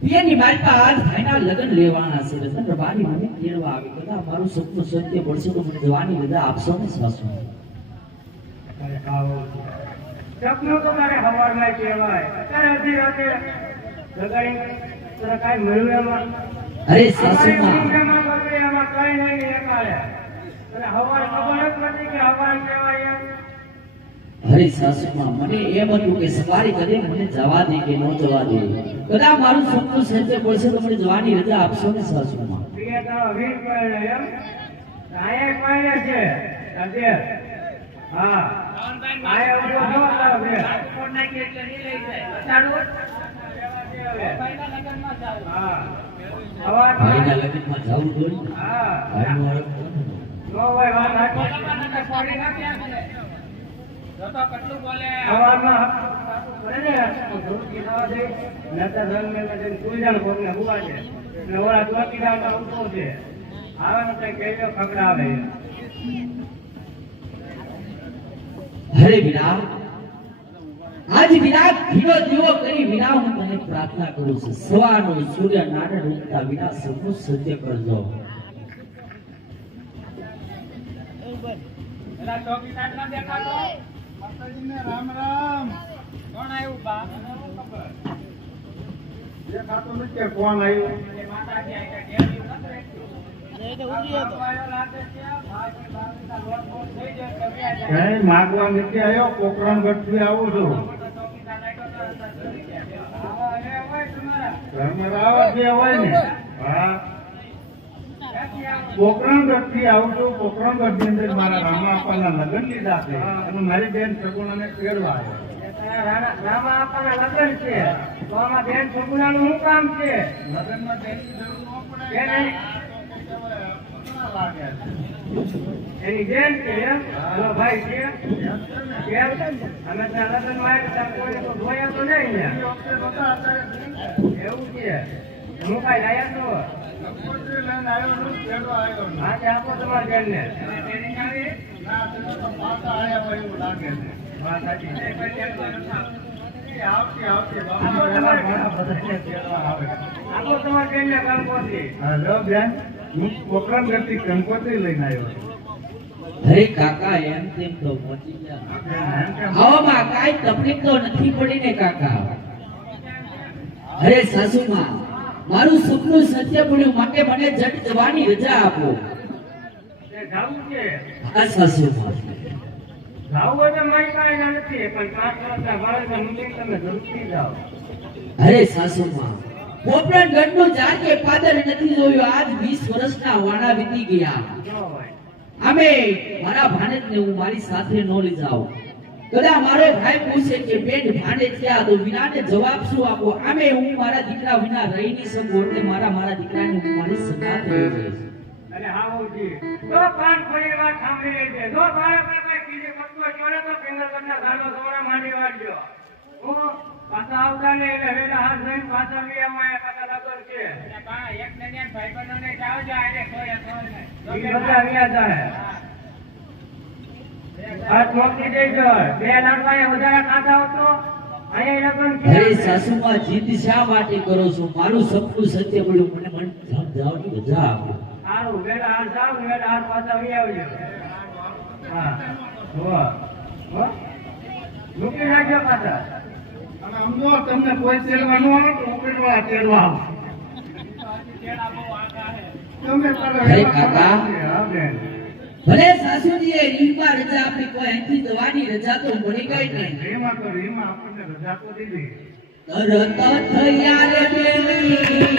પિયરની બાળકા આજ ભાઈના લગ્ન લેવાના છે. રતન રબાની મને તેડવા આવી. કદા મારું સપનું સત્ય પડશે તો મને જવાની રજા આપશો ને સાસુ? તારે ખાવું છે. સપનું તો તારે હવારમાં કહેવાય. અત્યારે અડધી રાતે લગાડી તને કાંઈ મળ્યું એમાં? અરે એમાં કાંઈ નહીં એકાળે તને હવાર ખબર જ નથી કે હવાર કહેવાય એમ? અરે સાસુમાં મને એ હતું કે સવારી કરી મને જવા દે કે ન જવા દે. કદા મારું સપનું સત્ય પડશે તો મને જવાની રજા આપશો ને સાસુમાં? ભાઈના લગ્નમાં જવું જોઈએ અડગ નો. હરે આજ વિરાટ કરી હું તને પ્રાર્થના કરું છું. સવારનો સૂર્ય નારાયણ ઉગતા વિના સૌનું સત્ય કરજો. દેખાતું. નથી કે કોણ આવ્યું. ક્યાંય માગવા નથી આવ્યો કોકરણ ગઢથી આવું છું. રામ રાવ જે હોય ને હા. પોકરણગઢથી આવું છું. પોકરણગઢની અંદર મારા રામા આપવાના લગ્ન લીધા છે. અને મારી બેન સગુણાને તેડવા આવ્યો રામા આપવાના લગ્ન છે. તો આમાં બેન સગુણાનું શું કામ છે? લગ્નમાં બેનની જરૂર ન પડે. એની બેન છે. હલો ભાઈ છે. અમે ત્યાં લગ્નમાં આવ્યા તો જોયા તો નહીં એવું છે. હું કાંઈ તો હા તે આપો તમારા બેનને આવ્યો તકલીફ તો નથી પડી ને કાકા? અરે સાસુમાં મારું સપનું સત્ય બન્યું માટે મને જટ જવાની રજા આપો. અરે સાસુમાં પોપરણ ગઢનું ઝાડ પાદર નથી જોયો આજ 20 વર્ષના વાણા વીતી ગયા. અમે મારા ભાણેજને હું મારી સાથે ન લઈ જાઉં. કદા મારો ભાઈ પૂછે કે બેન ભાંડે થયા તો વિનાને જવાબ શું આપો? આમે હું મારા દીકરા વિના રહી નહીં શકું એટલે મારા મારા દીકરાને હું મારી સંગાત રહી જઈશ અને હા હોજી તો કાન ખોલી વાત સાંભળી લેજે જો બાળકને કઈ કીધે વસ્તુ ચોરે તો ફિંગરકટના ગાલો સોડા માંડી વાળજો. હું પાછા આવતા ને એટલે વેલા હાથ ધોઈને પાછા છે. ઈ બધા વ્યાજ આવે. હાથ મોકલી દેજો બે લાડવા એ વધારે ખાધા હોત તો અહીંયા છે. અરે સાસુમાં જીદ શા માટે કરો છો? મારું સપનું સત્ય પડ્યું. મને મન સમજાવવાની મજા આવે સારું વેલા હાર જાવ ને હાર પાછા આવી આવજો. હા હો હો? મૂકી રાખજો પાછા. અને સમજો તમને કોઈ તેડવા ન આવે તેડવા આવશે. તમે તારે કાકા. હા બેન. ભલે સાસુજીએ રીમાં રજા આપી કોઈ અહીંથી જવાની રજા તો મળી ગઈ ને રીમાં તો રીમાં આપણને રજા તો દીધી તરત થયા રે બેની